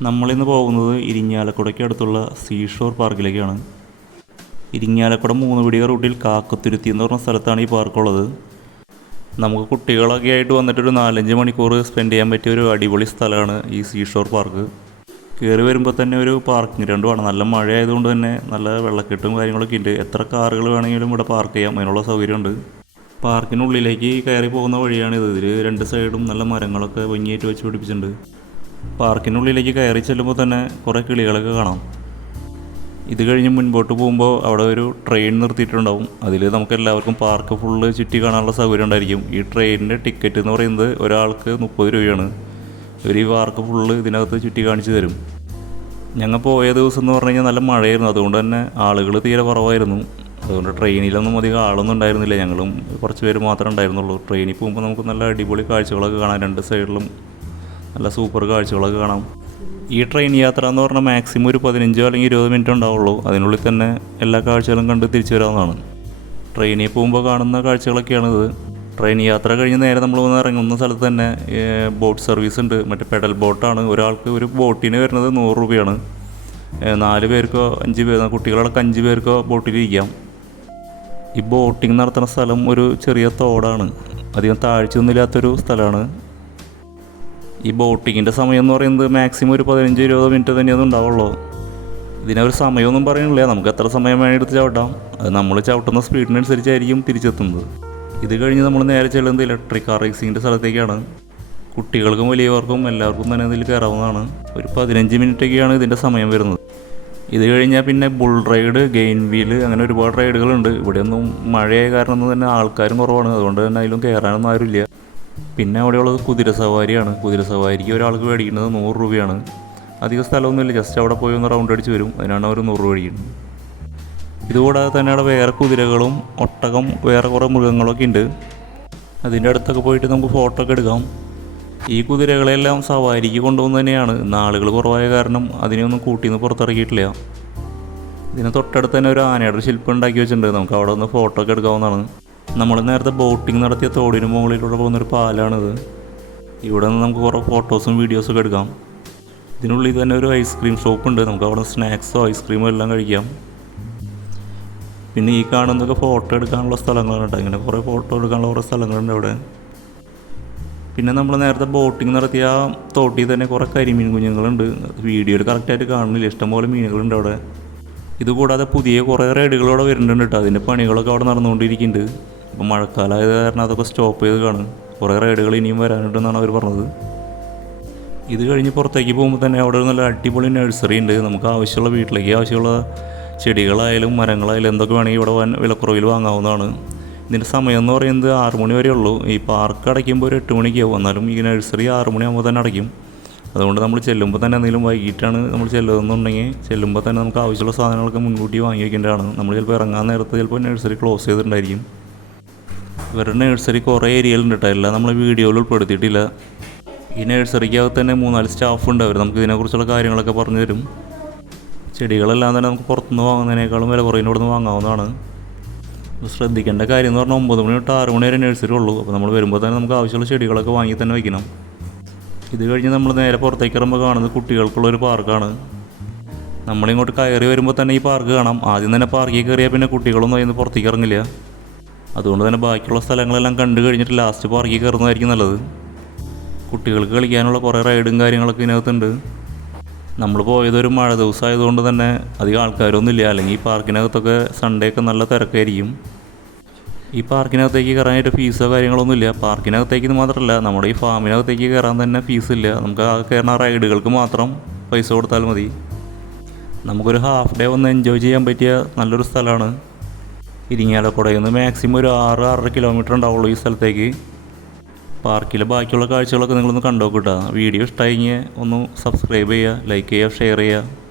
നമ്മളിന്ന് പോകുന്നത് ഇരിങ്ങാലക്കുടയ്ക്ക് അടുത്തുള്ള സീഷോർ പാർക്കിലേക്കാണ് ഇരിങ്ങാലക്കുട മൂന്ന് പിടിക റൂട്ടിൽ കാക്കത്തുരുത്തി എന്ന് പറഞ്ഞ സ്ഥലത്താണ് ഈ പാർക്കുള്ളത് നമുക്ക് കുട്ടികളൊക്കെ ആയിട്ട് വന്നിട്ടൊരു നാലഞ്ച് മണിക്കൂർ സ്പെൻഡ് ചെയ്യാൻ പറ്റിയ ഒരു അടിപൊളി സ്ഥലമാണ് ഈ സീഷോർ പാർക്ക് കയറി വരുമ്പോൾ തന്നെ ഒരു പാർക്കിംഗ് രണ്ടുമാണ് നല്ല മഴ ആയതുകൊണ്ട് തന്നെ നല്ല വെള്ളക്കെട്ടും കാര്യങ്ങളൊക്കെ ഉണ്ട്. എത്ര കാറുകൾ വേണമെങ്കിലും ഇവിടെ പാർക്ക് ചെയ്യാം. അതിനുള്ള സൗകര്യമുണ്ട്. പാർക്കിനുള്ളിലേക്ക് കയറി പോകുന്ന വഴിയാണിത്. ഇതിൽ രണ്ട് സൈഡും നല്ല മരങ്ങളൊക്കെ ഭംഗിയായിട്ട് വെച്ച് പിടിപ്പിച്ചിട്ടുണ്ട്. പാർക്കിനുള്ളിലേക്ക് കയറി ചെല്ലുമ്പോൾ തന്നെ കുറേ കിളികളൊക്കെ കാണാം. ഇത് കഴിഞ്ഞ് മുൻപോട്ട് പോകുമ്പോൾ അവിടെ ഒരു ട്രെയിൻ നിർത്തിയിട്ടുണ്ടാവും. അതിൽ നമുക്ക് എല്ലാവർക്കും പാർക്ക് ഫുള്ള് ചുറ്റി കാണാനുള്ള സൗകര്യം ഉണ്ടായിരിക്കും. ഈ ട്രെയിനിന്റെ ടിക്കറ്റ് എന്ന് പറയുന്നത് ഒരാൾക്ക് മുപ്പത് രൂപയാണ്. ഒരു ഈ പാർക്ക് ഫുള്ള് ഇതിനകത്ത് ചുറ്റി കാണിച്ചു തരും. ഞങ്ങൾ പോയ ദിവസം എന്ന് പറഞ്ഞു കഴിഞ്ഞാൽ നല്ല മഴയായിരുന്നു. അതുകൊണ്ട് തന്നെ ആളുകൾ തീരെ കുറവായിരുന്നു. അതുകൊണ്ട് ട്രെയിനിലൊന്നും അധികം ആളൊന്നും ഉണ്ടായിരുന്നില്ല. ഞങ്ങളും കുറച്ച് പേര് മാത്രമേ ഉണ്ടായിരുന്നുള്ളൂ. ട്രെയിനിൽ പോകുമ്പോൾ നമുക്ക് നല്ല അടിപൊളി കാഴ്ചകളൊക്കെ കാണാം. രണ്ട് സൈഡിലും നല്ല സൂപ്പർ കാഴ്ചകളൊക്കെ കാണാം. ഈ ട്രെയിൻ യാത്ര എന്ന് പറഞ്ഞാൽ മാക്സിമം ഒരു പതിനഞ്ചോ അല്ലെങ്കിൽ ഇരുപത് മിനിറ്റ് ഉണ്ടാവുള്ളൂ. അതിനുള്ളിൽ തന്നെ എല്ലാ കാഴ്ചകളും കണ്ട് തിരിച്ചു വരാവുന്നതാണ്. ട്രെയിനിൽ പോകുമ്പോൾ കാണുന്ന കാഴ്ചകളൊക്കെയാണിത്. ട്രെയിൻ യാത്ര കഴിഞ്ഞ് നേരെ നമ്മൾ വന്ന് ഇറങ്ങുന്ന സ്ഥലത്ത് തന്നെ ബോട്ട് സർവീസ് ഉണ്ട്. മറ്റേ പെഡൽ ബോട്ടാണ് ഒരാൾക്ക് ഒരു ബോട്ടിന് വരുന്നത് നൂറ് രൂപയാണ്. നാല് പേർക്കോ അഞ്ച് പേർ കുട്ടികളടക്കം അഞ്ച് പേർക്കോ ബോട്ടിലിരിക്കാം ഈ ബോട്ടിംഗ് നടത്തുന്ന സ്ഥലം ഒരു ചെറിയ തോടാണ്. അധികം താഴ്ചയൊന്നുമില്ലാത്തൊരു സ്ഥലമാണ്. ഈ ബോട്ടിങ്ങിന്റെ സമയം എന്ന് പറയുന്നത് മാക്സിമം ഒരു പതിനഞ്ച് ഇരുപത് മിനിറ്റ് തന്നെയൊന്നും ഉണ്ടാവുള്ളൂ. ഇതിനൊരു സമയമൊന്നും പറയുന്നില്ല. നമുക്ക് എത്ര സമയം വേണമെങ്കിൽ എടുത്ത് ചവിട്ടാം. അത് നമ്മൾ ചവിട്ടുന്ന സ്പീഡിനനുസരിച്ചായിരിക്കും തിരിച്ചെത്തുന്നത്. ഇത് കഴിഞ്ഞ് നമ്മൾ നേരെ ചെല്ലുന്നത് ഇലക്ട്രിക് കാർ റേസിങ്ങിന്റെ സ്ഥലത്തേക്കാണ്. കുട്ടികൾക്കും വലിയവർക്കും എല്ലാവർക്കും തന്നെ ഇതിൽ കയറാവുന്നതാണ്. ഒരു പതിനഞ്ച് മിനിറ്റൊക്കെയാണ് ഇതിന്റെ സമയം വരുന്നത്. ഇത് കഴിഞ്ഞാൽ പിന്നെ ബുൾ റൈഡ് ഗെയിൻ വീൽ അങ്ങനെ ഒരുപാട് റൈഡുകളുണ്ട്. ഇവിടെയൊന്നും മഴയായ കാരണം തന്നെ ആൾക്കാരും കുറവാണ്. അതുകൊണ്ട് തന്നെ അതിലും കയറാനൊന്നും ആരുമില്ല. പിന്നെ അവിടെയുള്ളത് കുതിര സവാരിയാണ്. കുതിര സവാരിക്ക് ഒരാൾക്ക് മേടിക്കുന്നത് നൂറ് രൂപയാണ്. അധികം സ്ഥലമൊന്നുമില്ല. ജസ്റ്റ് അവിടെ പോയി ഒന്ന് റൗണ്ട് അടിച്ച് വരും. അതിനാണ് അവർ നൂറ് രൂപ മേടിക്കുന്നത്. ഇതുകൂടാതെ തന്നെ അവിടെ വേറെ കുതിരകളും ഒട്ടകം വേറെ കുറേ മൃഗങ്ങളൊക്കെ ഉണ്ട്. അതിന്റെ അടുത്തൊക്കെ പോയിട്ട് നമുക്ക് ഫോട്ടോ ഒക്കെ എടുക്കാം. ഈ കുതിരകളെല്ലാം സവാരിക്ക് കൊണ്ടുപോകുന്ന തന്നെയാണ്. നാളുകൾ കുറവായ കാരണം അതിനെയൊന്നും കൂട്ടിന്ന് പുറത്തിറക്കിയിട്ടില്ല. ഇതിന് തൊട്ടടുത്ത് തന്നെ ഒരു ആനയുടെ ശില്പം ഉണ്ടാക്കി വെച്ചിട്ടുണ്ട്. നമുക്ക് അവിടെ ഒന്ന് ഫോട്ടോ ഒക്കെ എടുക്കാവുന്നതാണ്. നമ്മൾ നേരത്തെ ബോട്ടിംഗ് നടത്തിയ തോടിന് മുകളിലൂടെ പോകുന്നൊരു പാലാണിത്. ഇവിടെ നിന്ന് നമുക്ക് കുറേ ഫോട്ടോസും വീഡിയോസും ഒക്കെ എടുക്കാം. ഇതിനുള്ളിൽ തന്നെ ഒരു ഐസ്ക്രീം ഷോപ്പ് ഉണ്ട്. നമുക്ക് അവിടെ സ്നാക്സോ ഐസ്ക്രീമോ എല്ലാം കഴിക്കാം. പിന്നെ ഈ കാണുന്നതൊക്കെ ഫോട്ടോ എടുക്കാനുള്ള സ്ഥലങ്ങളാണ് കേട്ടോ. ഇങ്ങനെ കുറേ ഫോട്ടോ എടുക്കാനുള്ള കുറേ സ്ഥലങ്ങളുണ്ട് ഇവിടെ പിന്നെ നമ്മൾ നേരത്തെ ബോട്ടിംഗ് നടത്തിയ തോട്ടിൽ തന്നെ കുറേ കരിമീൻ കുഞ്ഞുങ്ങളുണ്ട്. വീഡിയോയിൽ കറക്റ്റായിട്ട് കാണുന്നില്ല. ഇഷ്ടംപോലെ മീനുകളുണ്ട് അവിടെ. ഇതുകൂടാതെ പുതിയ കുറേ റൈഡുകളോടെ വരുന്നുണ്ട് കേട്ടോ അതിന്റെ പണികളൊക്കെ അവിടെ നടന്നുകൊണ്ടിരിക്കുന്നുണ്ട്. അപ്പോൾ മഴക്കാലമായത് കാരണം അതൊക്കെ സ്റ്റോപ്പ് ചെയ്ത് കാണും. കുറേ റൈഡുകൾ ഇനിയും വരാനുണ്ടെന്നാണ് അവർ പറഞ്ഞത്. ഇത് കഴിഞ്ഞ് പുറത്തേക്ക് പോകുമ്പോൾ തന്നെ അവിടെ ഒരു നല്ല അടിപൊളി നഴ്സറി ഉണ്ട്. നമുക്ക് ആവശ്യമുള്ള വീട്ടിലേക്ക് ആവശ്യമുള്ള ചെടികളായാലും മരങ്ങളായാലും എന്തൊക്കെ വേണമെങ്കിൽ ഇവിടെ വൻ വിലക്കുറവിൽ വാങ്ങാവുന്നതാണ്. ഇതിന്റെ സമയം എന്ന് പറയുന്നത് ആറ് മണി വരെ ഉള്ളൂ. ഈ പാർക്ക് അടയ്ക്കുമ്പോൾ ഒരു എട്ട് മണിക്ക് ആവും എന്നാലും ഈ നഴ്സറി ആറ് മണിയാകുമ്പോൾ തന്നെ അടയ്ക്കും. അതുകൊണ്ട് നമ്മൾ ചെല്ലുമ്പോൾ തന്നെ എന്തെങ്കിലും വൈകിട്ടാണ് നമ്മൾ ചെല്ലുന്നുണ്ടെങ്കിൽ ചെല്ലുമ്പോൾ തന്നെ നമുക്ക് ആവശ്യമുള്ള സാധനങ്ങളൊക്കെ മുൻകൂട്ടി വാങ്ങി വയ്ക്കേണ്ടതാണ് നമ്മൾ ചിലപ്പോൾ ഇറങ്ങാൻ നേരത്ത് ചിലപ്പോൾ നഴ്സറി ക്ലോസ് ചെയ്തിട്ടുണ്ടായിരിക്കും. ഇവരുടെ നഴ്സറി കുറേ ഏരിയയിലുണ്ട് കേട്ടോ എല്ലാം നമ്മൾ വീഡിയോയിൽ ഉൾപ്പെടുത്തിയിട്ടില്ല. ഈ നഴ്സറിക്കകത്ത് തന്നെ മൂന്നാൽ സ്റ്റാഫ് ഉണ്ട് അവർ നമുക്ക് ഇതിനെക്കുറിച്ചുള്ള കാര്യങ്ങളൊക്കെ പറഞ്ഞു തരും. ചെടികളെല്ലാം തന്നെ നമുക്ക് പുറത്തുനിന്ന് വാങ്ങുന്നതിനേക്കാളും വില കുറവിന് ഇവിടുന്ന് വാങ്ങാവുന്നതാണ്. അപ്പോൾ ശ്രദ്ധിക്കേണ്ട കാര്യം എന്ന് പറഞ്ഞാൽ ഒമ്പത് മണി തൊട്ട് ആറ് മണി വരെ നഴ്സറി ഉള്ളൂ. അപ്പോൾ നമ്മൾ വരുമ്പോൾ തന്നെ നമുക്ക് ആവശ്യമുള്ള ചെടികളൊക്കെ വാങ്ങി തന്നെ വയ്ക്കണം ഇത് കഴിഞ്ഞ് നമ്മൾ നേരെ പുറത്തേക്ക് ഇറങ്ങുമ്പോൾ കാണുന്നത് കുട്ടികൾക്കുള്ളൊരു പാർക്കാണ്. നമ്മളിങ്ങോട്ട് കയറി വരുമ്പോൾ തന്നെ ഈ പാർക്ക് കാണാം. ആദ്യം തന്നെ പാർക്കിൽ കയറിയാൽ പിന്നെ കുട്ടികളൊന്നും അതിന് പുറത്തേക്ക് ഇറങ്ങില്ല. അതുകൊണ്ട് തന്നെ ബാക്കിയുള്ള സ്ഥലങ്ങളെല്ലാം കണ്ടു കഴിഞ്ഞിട്ട് ലാസ്റ്റ് പാർക്കിൽ കയറുന്നതായിരിക്കും നല്ലത്. കുട്ടികൾക്ക് കളിക്കാനുള്ള കുറേ റൈഡും കാര്യങ്ങളൊക്കെ ഇതിനകത്തുണ്ട്. നമ്മൾ പോയതൊരു ഒരു മഴ ദിവസമായതുകൊണ്ട് തന്നെ അധികം ആൾക്കാരൊന്നുമില്ല. അല്ലെങ്കിൽ ഈ പാർക്കിനകത്തൊക്കെ സൺഡേ ഒക്കെ നല്ല തിരക്കായിരിക്കും. ഈ പാർക്കിനകത്തേക്ക് കയറാനായിട്ട് ഫീസോ കാര്യങ്ങളൊന്നും ഇല്ല. പാർക്കിനകത്തേക്ക് മാത്രമല്ല നമ്മുടെ ഈ ഫാമിനകത്തേക്ക് കയറാൻ തന്നെ ഫീസില്ല നമുക്ക് ആ കയറുന്ന റൈഡുകൾക്ക് മാത്രം പൈസ കൊടുത്താൽ മതി. നമുക്കൊരു ഹാഫ് ഡേ ഒന്ന് എൻജോയ് ചെയ്യാൻ പറ്റിയ നല്ലൊരു സ്ഥലമാണ്. ഇരിങ്ങാലക്കുടയിൽ നിന്ന് മാക്സിമം ഒരു ആറ് ആറര കിലോമീറ്റർ ഉണ്ടാവുള്ളൂ ഈ സ്ഥലത്തേക്ക്. പാർക്കിലെ ബാക്കിയുള്ള കാഴ്ചകളൊക്കെ നിങ്ങളൊന്ന് കണ്ടു നോക്കിട്ടാ വീഡിയോ ഇഷ്ടമായെങ്കിൽ ഒന്ന് സബ്സ്ക്രൈബ് ചെയ്യുക ലൈക്ക് ചെയ്യുക ഷെയർ ചെയ്യുക.